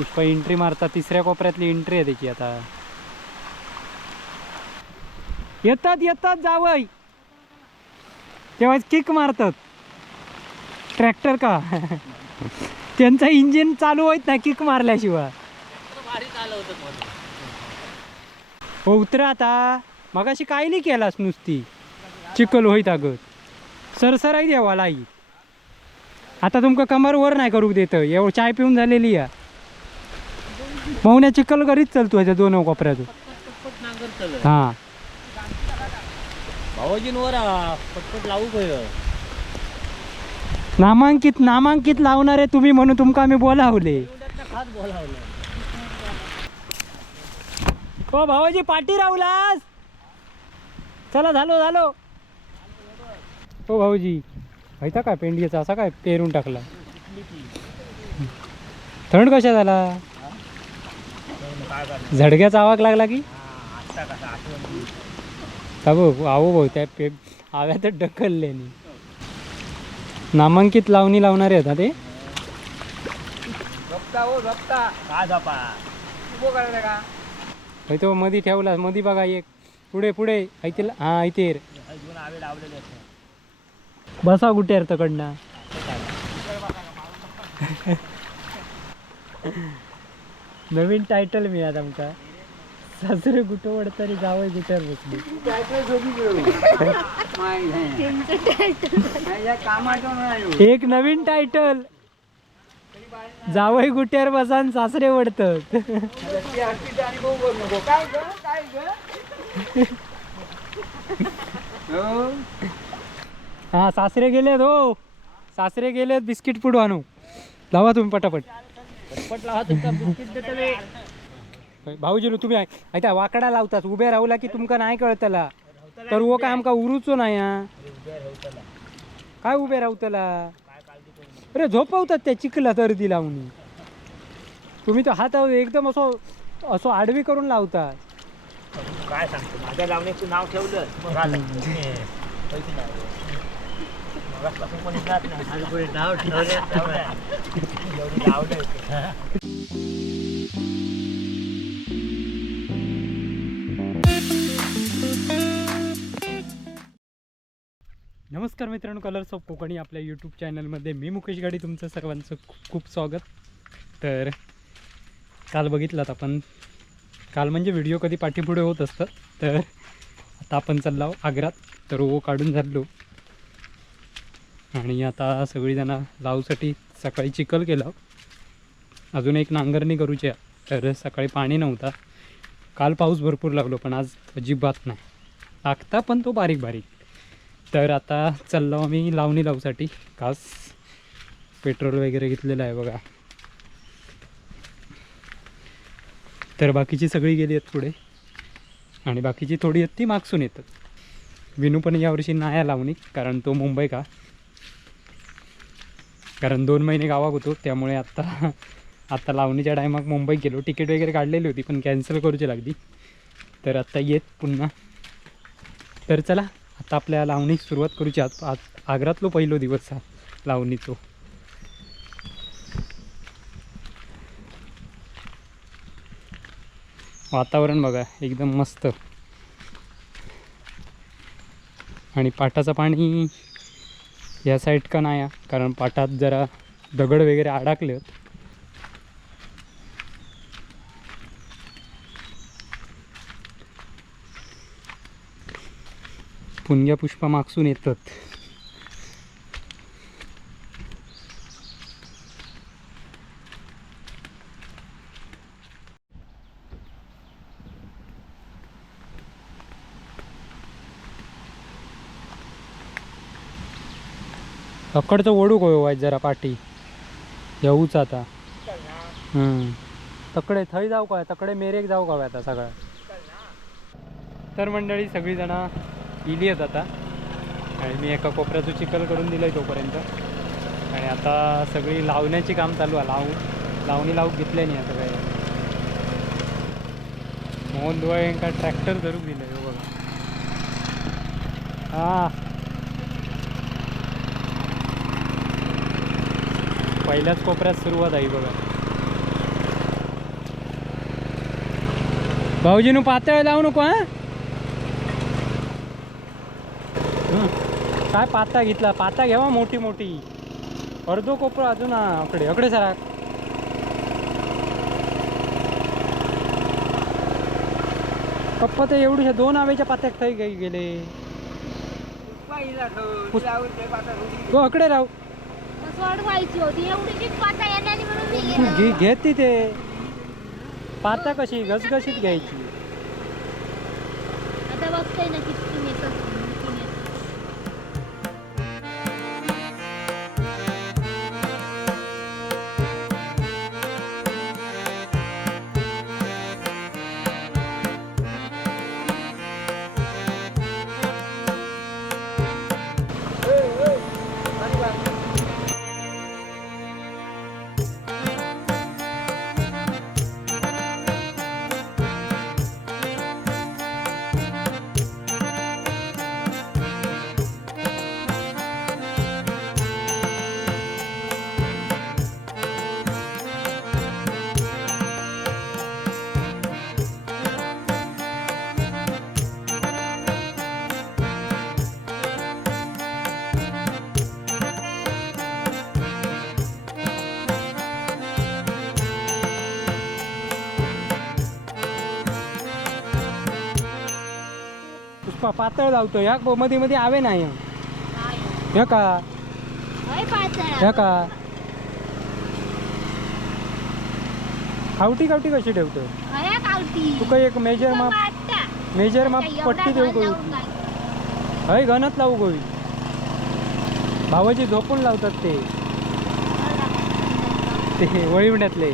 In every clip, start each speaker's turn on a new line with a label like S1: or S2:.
S1: Pushpa entry मारता तिसऱ्या कोपऱ्यातली entry आहे त्याची आता. येतात येतात जावय तेव्हा किक मारतात. ट्रॅक्टर का? त्यांचं इंजिन चालू होत नाही किक मारल्याशिवाय. हो उतरा आता. मगाशी काय नाही केलास नुसती? चिकल होईत अगत सरसराई द्यावा लाई. आता तुमका कमर वर नाही करू देत. एवढं चाय पिऊन झालेली या मौन्या चिकल करीत चालतो ह्याच्या दोन कोपऱ्यातून. हा.
S2: नवरा पटपट लावू
S1: नामांकित नामांकित लावणारे तुम्ही म्हणून तुमका आम्ही बोलावले. हो भावाजी पाठी राहुलास. चला झालो झालो. हो भाऊजी माहिता काय पेंडीचा? असा काय पेरून टाकला? थंड कशा झाला? झडग्याचा आवाज लागला की? का भाऊ आहो भाऊ त्या पे आव्यातच ढकलले नामांकित लावणी लावणारे आहेत ते.
S2: हो
S1: तो मधी ठेवला मधी बघा एक. पुढे पुढे. ऐकतील हा
S2: आवे असते
S1: बसा कुठे तकडनं. नवीन टायटल मिळात आमका. सासरे कुठं वडतानी जावं गुटर बसली. एक नवीन टायटल जावई गुट्यावर बसान सासरे वडतात हा सासरे गेलेत हो. सासरे गेलेत बिस्किट पुढू आणू. लावा तुम्ही पटापट.
S2: बिस्किट
S1: भाऊजी तुम्ही ऐका वाकडा लावतात. उभे राहुला की तुमका नाही कळतला तर वो काय आमका उरूचो नाही हा. काय उभे राहतला अरे झोपवतात त्या चिखला तर ती लावून. तुम्ही तर हात एकदम असं असं आडवी करून लावतात
S2: काय सांगतो? माझ्या लावण्याचं नाव ठेवलं.
S1: नमस्कार मित्रांनो कलर्स ऑफ कोकणी आपल्या यूट्यूब चॅनलमध्ये मी मुकेश गाडी तुमचं सर्वांचं खूप खूप स्वागत. तर काल बघितलात आपण. काल म्हणजे व्हिडिओ कधी पाठीपुढे होत असतात तर आता आपण चाललो आग्रात तर ओ काढून झालो आणि आता सगळीजणं लावसाठी सकाळी चिखल केलं. अजून एक नांगरणी करूची आहे. तर सकाळी पाणी नव्हता. काल पाऊस भरपूर लागलो पण आज अजिबात नाही. लागता पण तो बारीक बारीक. तर आता चाललो आम्ही लावणी लावसाठी. खास पेट्रोल वगैरे घेतलेलं आहे बघा. तर बाकीची सगळी गेली आहेत पुढे. आणि बाकीची थोडी आहेत ती मागसून येतात. विनू पण यावर्षी नाही आहे लावणी कारण तो मुंबई का कारण दोन महिने गावात होतो त्यामुळे आत्ता आत्ता लावणीच्या टायमात मुंबई गेलो. तिकीट वगैरे काढलेली होती पण कॅन्सल करूची लागली. तर आत्ता येत पुन्हा. तर चला आता आपल्या लावणी सुरुवात करूची. आज आज आग्रातलो पहिलो दिवस हा लावणीचो. वातावरण बघा एकदम मस्त. आणि पाटाचं पाणी या साईड का नाही आहे, कारण पाटात जरा दगड वगैरे अडकले पुणग्या पुष्पा मागसून येतात. अकडचं ओढू होय जरा पाठी येऊच आता. हम्म. तकडे थंय जाऊ काय तकडे मेरेक जाऊ का आता सगळं? तर मंडळी सगळीजणं इली आहेत आता. आणि मी एका कोपऱ्याचं चिखल करून दिलं आहे तोपर्यंत. आणि आता सगळी लावण्याची काम चालू आहे. लावू लावणी लावू घेतल्या नाही आता काही. मोहन दुवाळे का ट्रॅक्टर धरून दिलं आहे हो बघा. हा. पहिल्याच कोपऱ्यात सुरुवात आहे बघा. भाऊजीनं पातळ लावू नको हा. काय पाता घेतला? पाता घ्यावा मोठी मोठी अर्धो कोपरा अजून अकडे अकडे सरा पप्पा तर एवढ्या दोन आवेच्या पात्यात गे- गेले. तो अकडे राहू.
S3: सोड व्हायची होती. एवढी नीट पाता येण्याने म्हणून मी
S1: तू
S3: गेलो.
S1: घे घेत तिथे. पाता कशी घसघशीत घ्यायची. पुष्पा पातळ लावतो ह्या मध्ये मध्ये आवे नाही
S3: काय?
S1: ह्या का
S3: होय पातळ.
S1: ह्या का खावटी खावटी कशी ठेवतो
S3: कावटी.
S1: तुका एक मेजर माप. मेजर माप पट्टी देऊ गोवी? हय घनत लावू गोवी भावाची झोपून लावतात ते ते वळिवण्यातले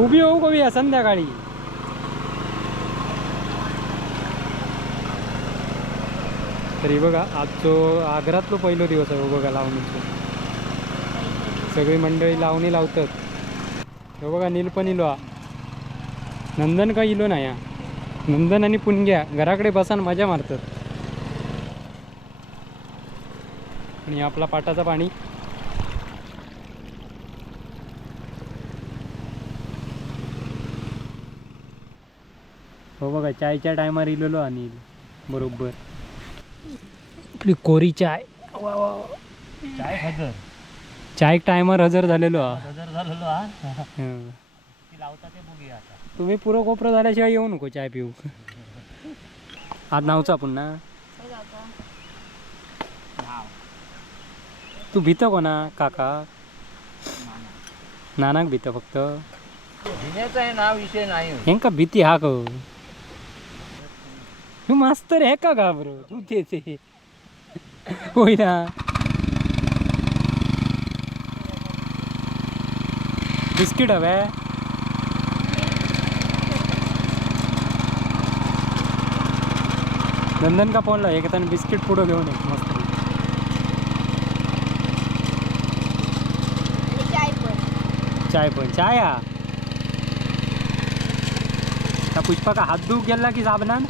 S1: उभी होऊ गोवी या संध्याकाळी. तरी बघा आजचो आग्रातलो पहिलो दिवस आहे हो बघा लावणीचो. सगळी मंडळी लावणी लावतात. हे बघा नील पण इलो नंदन का इलो नाही या नंदन आणि पुणग्या घराकडे बसान मजा मारतात. आणि आपला पाटाचा पाणी हो बघा चायच्या टायमार इलेलो अनिल बरोबर. आपली कोरी चाय. वा वा वा.
S2: चाय हजर.
S1: चाय टायमार हजर झालेलो. हा
S2: हजर झालेलो हा.
S1: हं.
S2: ती लावता ते बघूया आता.
S1: तुम्ही पुरं कोपरं झाल्याशिवाय येऊ नको चाय पिऊ. आज नावचा पुन्हा
S3: जातं.
S1: तू भीत कोणा काका? नानाक भीत फक्त.
S2: भिण्याचा आहे ना विषय नाही.
S1: हेंका भीती हा ग. तू मास्तर हे का घाबरो तू तेच आहे. होय ना बिस्किट हवे नंदन का फोनला एक बिस्किट पुढं घेऊन ये मस्त
S3: चाय पण.
S1: चाय हा त्या पुष्पा का हात धुवूक गेला की साबणान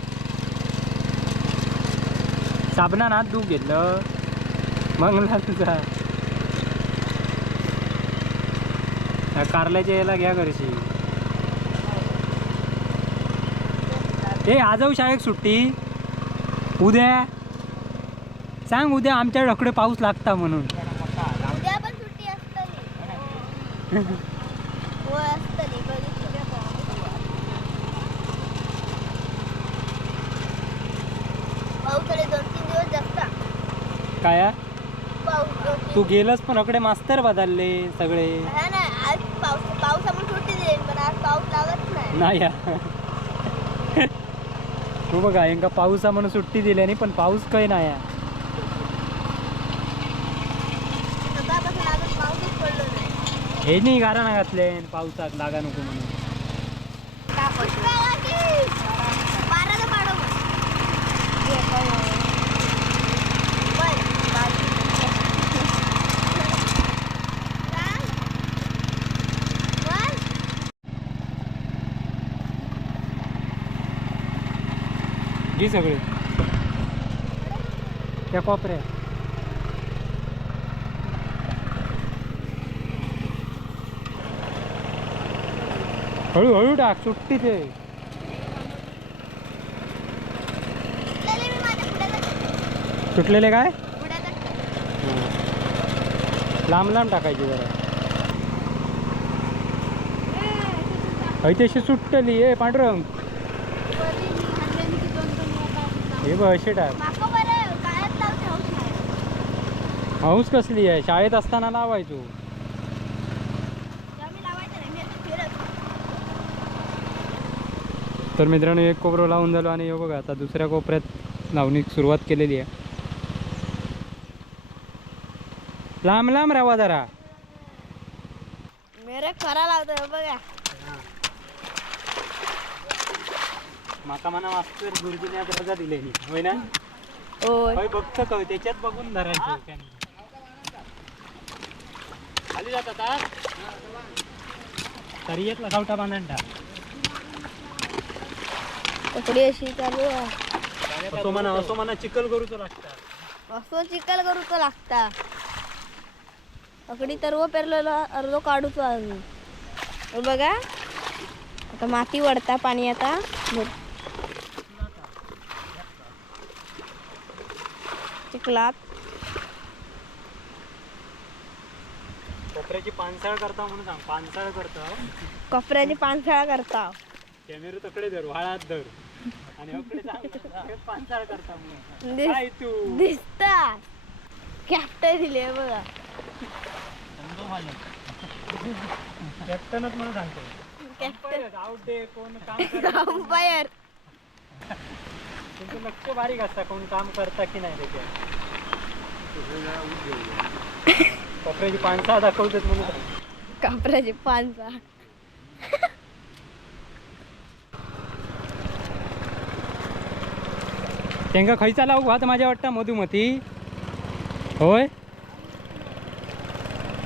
S1: साबणान हात धुवूक घेतलं. मंगला तुझा कारल्याच्या याला घ्या करशी ए आजव शाळेक सुट्टी. उद्या. सांग उद्या आमच्या ढकडे पाऊस लागता म्हणून
S3: उद्या पण सुट्टी असतली होय असतली बघितली का पाऊस? पावसाळे दोन तीन दिवस जास्त
S1: काय? तू गेलस पण अकडे मास्तर बदलले सगळे.
S3: ना दिली नाही.
S1: नाही. तू बघा यांका पाऊसा म्हणून सुट्टी दिल्याने पण पाऊस काही नाही हा.
S3: नाही.
S1: नाही गारा घातले पावसात लागा नको म्हणून. ही सगळी. त्या कोपऱ्या. हळूहळू टाक सुट्टी ते सुटलेले काय? लांब लांब टाकायची जरा. ऐ तशी सुट्टली ए पांढरंग हे बघ
S3: काळात लावते हौस
S1: कसली आहे? शाळेत असताना लावायचो तर मित्रांनो एक कोपरं लावून झालो आणि हे बघा आता दुसऱ्या कोपऱ्यात लावणी सुरुवात केलेली आहे. लांब लांब राहा जरा.
S3: मेरे खरा लावतोय बघा.
S1: माका मना मास्तर गुरुजीने रजा दिलेली होय ना?
S3: होय.
S1: होय बघतो का त्याच्यात बघून धरायचं त्याने. खाली जातात हा? तरी एक लगावटा बांधांडा
S3: कपडी अशी चालू आहे.
S1: असो म्हणा असो म्हणा चिखल करूचो लागता.
S3: असं चिकल करूचं लागता. अकडी तर पेरलेलो अर्धो काढूचो अजून हे बघा. आता माती वडता पाणी आता. भर- चिखलात
S1: कोपऱ्याची पानसाळ करता म्हणून सांग पानसाळ करता.
S3: कपड्याची पानसाळा करता.
S1: कॅमेरा तकडे धर धर. आणि अकडे सांग पानसाळ करता म्हणून
S3: दिस-
S1: काय तू?
S3: दिसतात कॅप्टन दिले बघा.
S1: कॅप्टनच म्हणून सांगतो आउट डे कोण काम करता
S3: अंपायर
S1: तुमचं लक्ष बारीक असता कोण काम करता की नाही त्याच्यात. कोपऱ्याची पानसाळ दाखवतात म्हणून.
S3: कपड्याची पानसा
S1: त्यांका खयचा लावू भात माझ्या वाटतं मधुमती. होय?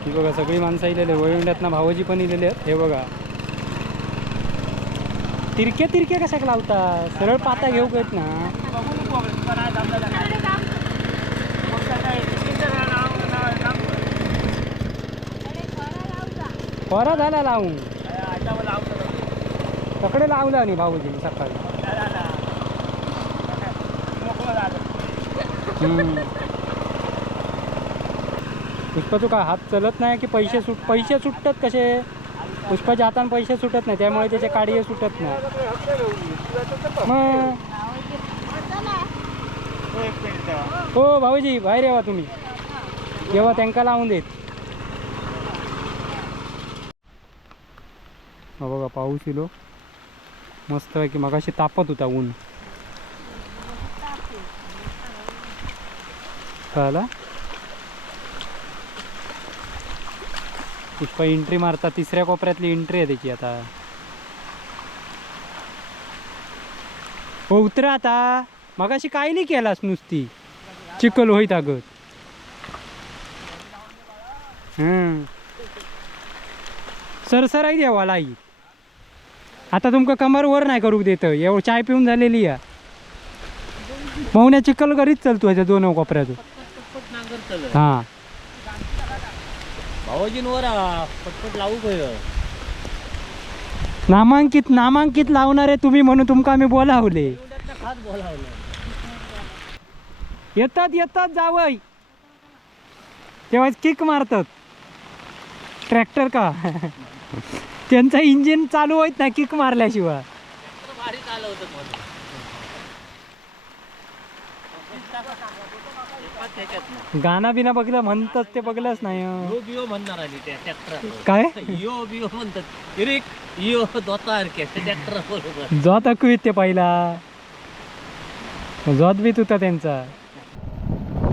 S1: ही बघा सगळी माणसं इलेले वळवंड्यातनं भावजी पण इलेले आहेत. हे बघा. तिरक्या तिरक्या कशाक लावता सरळ पाता घेऊ येत ना कोरा झाला लावून. तकडे लावला आणि भाऊजीने सकाळी. इतकं तू काय हात चलत नाही की पैसे सुट पैसे सुटतात कसे? पुष्पाच्या हाताने पैसे सुटत नाही त्यामुळे त्याचे काडी सुटत नाही. मग हो भाऊजी बाहेर येवा तुम्ही. येवा त्यांका लावून देत. बघा पाऊस येलो. मस्त आहे की मगाशी तापत होता ऊन. कळला? पुष्पा एंट्री मारता तिसऱ्या कोपऱ्यातली एंट्री आहे त्याची आता. हो उतरा आता. मगाशी काय नाही केलास नुसती. चिकल होईत अगत हम्म. सरसराई द्यावा लाई. आता तुमका कमर वर नाही करू देत. एवढं चाय पिऊन झालेली आहे. मौन्या चिकल करीत चालतो ह्याच्या दोन कोपऱ्यातून. हा.
S2: वर पटपट लावू पय
S1: नामांकित नामांकित लावणारे तुम्ही म्हणून तुमका आम्ही बोलावले.
S2: बोलावलं.
S1: येतात येतात जावय तेव्हा किक मारतात. ट्रॅक्टर का? त्यांचं इंजिन चालू होत ना किक मारल्याशिवाय.
S2: भारी चालवतं
S1: गाणं बिना बघलं म्हणतात ते बघलंच नाही हं.
S2: यो बियो म्हणणार आली त्या ट्रॅक्टर
S1: काय?
S2: यो बियो म्हणतात. यो दोतार के ट्रॅक्टर बरोबर.
S1: जो तकवीत ते पहिला. जोत बीत होता त्यांचा.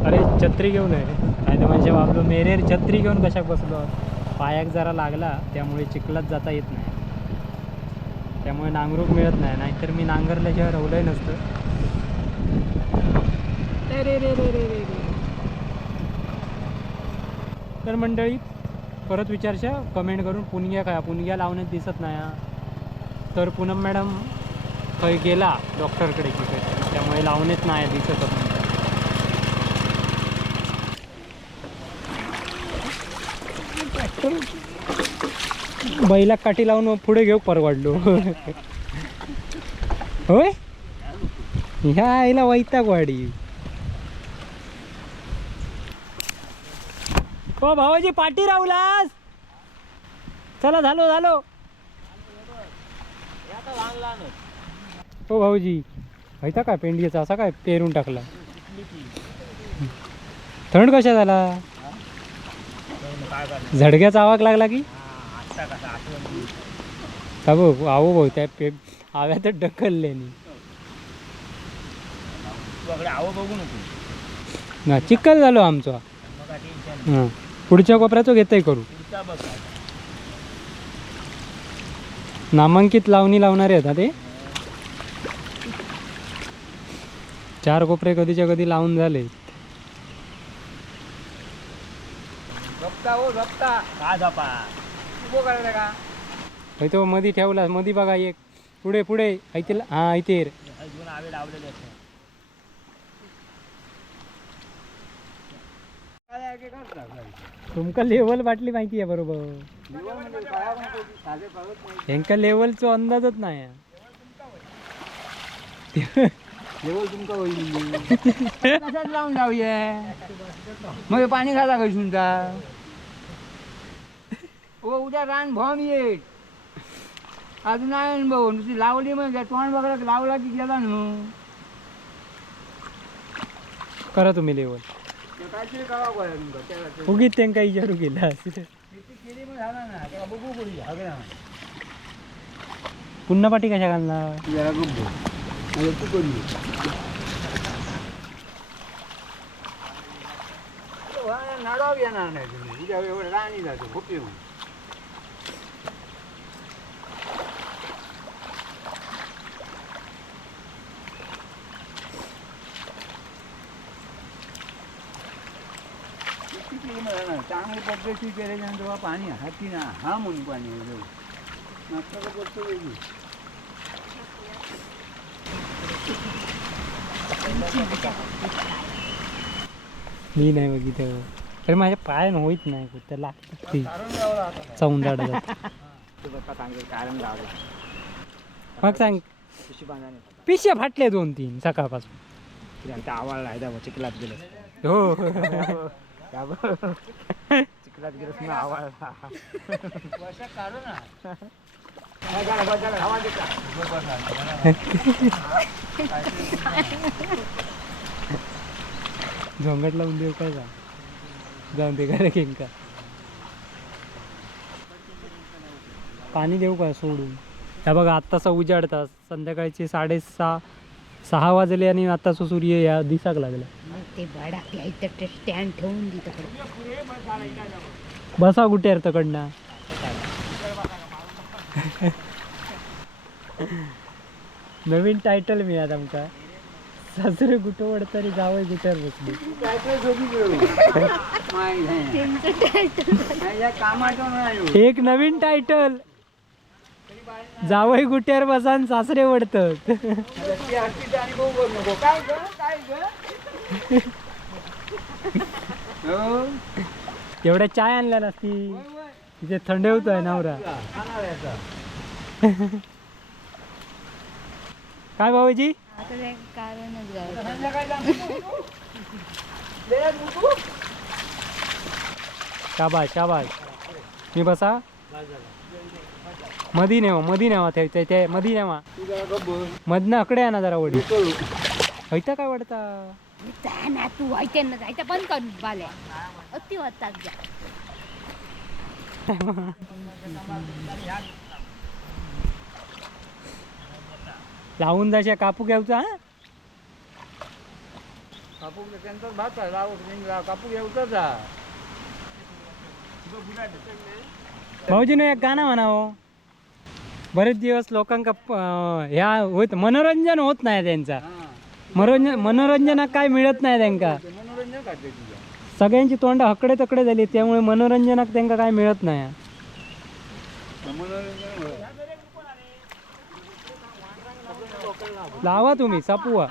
S1: अरे छत्री घेऊन आहे नाही तर म्हणजे बाबलो मेरेर छत्री घेऊन कशाक बसलो? पायाक जरा लागला त्यामुळे चिखलात जाता येत नाही. त्यामुळे नांगरूक मिळत नाही. नाहीतर मी नांगरल्याशिवाय राहुलंही नसतं. रे रे रे रे रे. तर मंडळी परत विचारशा कमेंट करून पुणग्या काय पुणग्या लावण्यात दिसत नाही तर पूनम मॅडम खय गेला डॉक्टरकडे की त्यामुळे लावणेच नाही दिसत बैला काठी लावून पुढे घेऊ परवडलो. होय? ह्या आईला वैताग वाडी हो भावाजी पाठी राहुलास. चला झालो झालो. हो भाऊजी माहिता काय पेंडीचा असा काय पेरून टाकला? थंड कशा झाला? झडग्याचा आवाज लागला की? का बघ आहो भाऊ त्या पे आव्यातच ढकलले नी.
S4: आव
S1: चिक्कल झालो आमचा. हां. पुढच्या कोपऱ्याचं घेतय करू. नामांकित लावणी लावणारे आहेत ते. चार कोपरे कधीच्या कधी लावून झाले.
S4: हो
S1: तो मधी ठेवला मधी बघा एक. पुढे पुढे. ऐकतील हा ऐतेर
S4: अजून आवे लावलेले असतात
S1: तुमका लेवल वाटली माहिती आहे बरोबर. यांका लेवलचा अंदाजच नाही.
S4: लेवल तुमका होईल. लावून जाऊया? मग पाणी घाला काही सुनता ओ उद्या रान भॉम येईल. अजून नाही भाऊ नुसती लावली म्हणजे तोंड बघा लावला की गेला ना.
S1: करा तुम्ही लेवल.
S4: काहीतरी करावं पाहिजे तुमका त्याला
S1: उगीच त्यांका विचारू गेला
S4: केली मग झाला ना तेव्हा बघू करू हवे ना
S1: पुन्हा पाठी कशा घालणार
S4: जरा गप्प म्हणजे तू करू नाडाव येणार नाही तुम्ही उद्या एवढं राणी जातो खूप येऊन चांगली पद्धती केल्याच्यानंतर बा पाणी हाती ना हा म्हणून पाणी नाश्ता पद्धत वेगळी
S1: मी. नाही बघितलं. अरे माझ्या पायानं होईत नाही कुठं लागतात ती. चौंदाड मग सांग.
S4: कशी बांधाने
S1: पिशा फाटले दोन तीन सकाळपासून.
S4: आवाज आहे त्या चिखलात गेलं
S1: हो.
S4: चिखलात गेलं ना आवाज
S1: झोंगट लावून देऊ काय जा. जाऊन दे का घेईन का. पाणी देऊ का सोडून? त्या बघा आत्ताचा उजाडता संध्याकाळचे साडेसहा सहा वाजले आणि आत्ताचा सूर्य या दिसाक लागला.
S5: ते भडाकल्या इथं ते स्टँड ठेवून दे तिकडे
S1: बसा कुठे तकडनं. नवीन टायटल मिळात आमका. सासरे कुठं वडतारी जावं गुट्यावर बसले. एक नवीन टायटल जावई गुट्यावर बसान सासरे वडतात एवढ्या चाय आणल्या नसती तिथे थंड होतोय नवरा. काय भाऊजी. शाबाश शाबाश मी बसा. मधी नेवा मधी नेवा ते ते- ते मधी नेवा. मधनं अकडे आणा जरा वडी. हैता काय वाटता
S5: जा ना तू व्हायच्या ना जायचं बंद कर बाल्या. अति वाजतात जा.
S1: लावून जाशा कापू घ्यावचा हा?
S4: कापूक त्यांचाच भात आहे लावू तुम्ही कापूक येऊच जा.
S1: भाऊजीनं एक गाणं म्हणावं. बरेच दिवस लोकांका अं, ह्या होत मनोरंजन होत नाही त्यांचा. मनोरंजन मनोरंजनाक काय मिळत नाही त्यांका.
S4: मनोरंजन
S1: सगळ्यांची तोंड हकडे तकडे झाली त्यामुळे मनोरंजनाक त्यांका काय मिळत नाही. लावा तुम्ही सापुवा.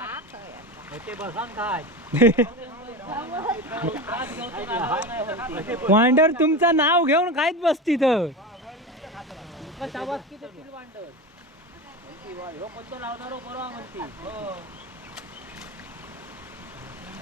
S1: वांडर तुमचं नाव घेऊन काहीच बसती तर.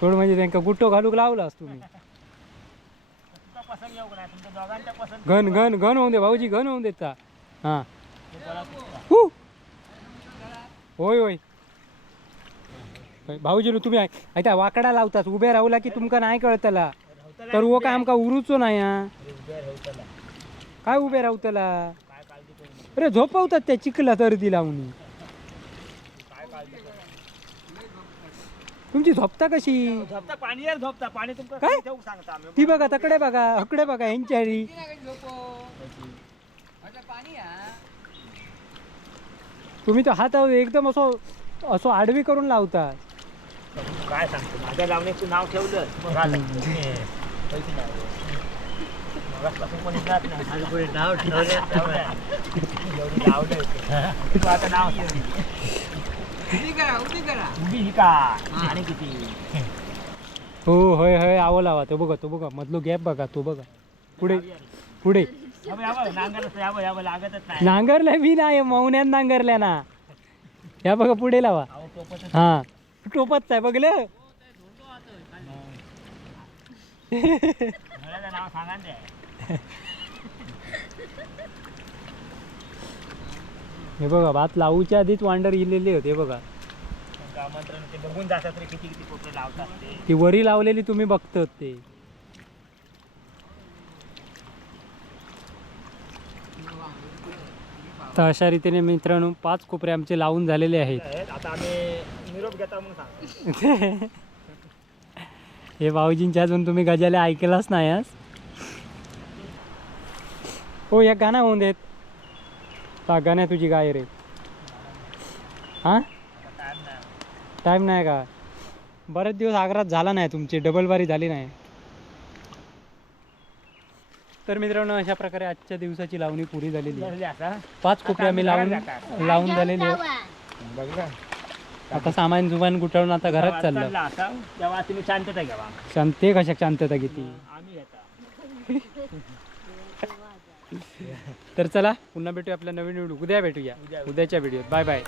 S1: सोड म्हणजे त्यांका गुट्टो घालूक लावलास तुम्ही घन घन घन होऊन दे भाऊजी घन होऊन देता. हा. होय होय. भाऊजी तुम्ही आय- आयता वाकडा लावतात उभे राहूला की तुमका नाही कळतला तर वो काय आमका उरूचो नाही हा. काय उभे राहतला अरे झोपवतात त्या चिखला तर ती लावून तुमची झोपता कशी
S2: झोपता पाणी यार झोपता पाणी तुमका
S1: काय?
S2: ठेवून सांगता आम्ही
S1: ती बघा तकडे बघा हकडे बघा ह्यांच्या हरी
S2: पाणी
S1: तुम्ही तो हात एकदम असं असं आडवी करून लावता
S2: काय सांगतो माझ्या लावण्याचं नाव ठेवलं मग आता पैसे नाही. मगाचपासून कोणी जात नाही. नाव ठेवलं एवढी लावलं तू आता नाव सांग. उभी ही का? आणि किती?
S1: हो होय होय आवं लावा तो बघा तो बघा मधलो गॅप बघा तो बघा. पुढे पुढे.
S2: यावं, यावं, नांगर असं यावं, यावं, लागतच नाही.
S1: नांगरल्या मी नाही मौन्यात नांगरल्या ना. या बघा पुढे लावा. हा. टोपत आहे बघलं
S2: नळाचं नाव सांगा ना ते.
S1: हे बघा भात लावूच्या आधीच वांडर इलेले होते बघा.
S2: ते बघून जातात तरी किती किती कोपरे लावतात ते.
S1: ती वरी लावलेली तुम्ही बघतात ते. तर अशा रीतीने मित्रांनो पाच कोपरे आमचे लावून झालेले आहेत.
S2: आहेत. आता आम्ही निरोप घेता म्हणून सांगतो.
S1: हे भाऊजींच्या अजून तुम्ही गजाले ऐकलाच नाही आज. हो या गाणं होऊन देत. ता गाण्या तुझी गाय रे? हां? टाईम नाही का? बरेच दिवस आग्रात झाला नाही तुमची डबल बारी झाली नाही. तर मित्रांनो अशा प्रकारे आजच्या दिवसाची लावणी पुरी झालेली आहे.
S2: झाले आता.
S1: पाच कोपरे आम्ही लावून लावून झालेले आता सामान जुमान गुटाळून आता घरात चाललं.
S2: शांतता घ्यावा.
S1: शांते कशा शांतता किती
S2: आम्ही घेता.
S1: तर चला पुन्हा भेटूया आपल्या नवीन व्हिडिओ. उद्या भेटूया. उद्याच्या व्हिडिओत. Bye bye.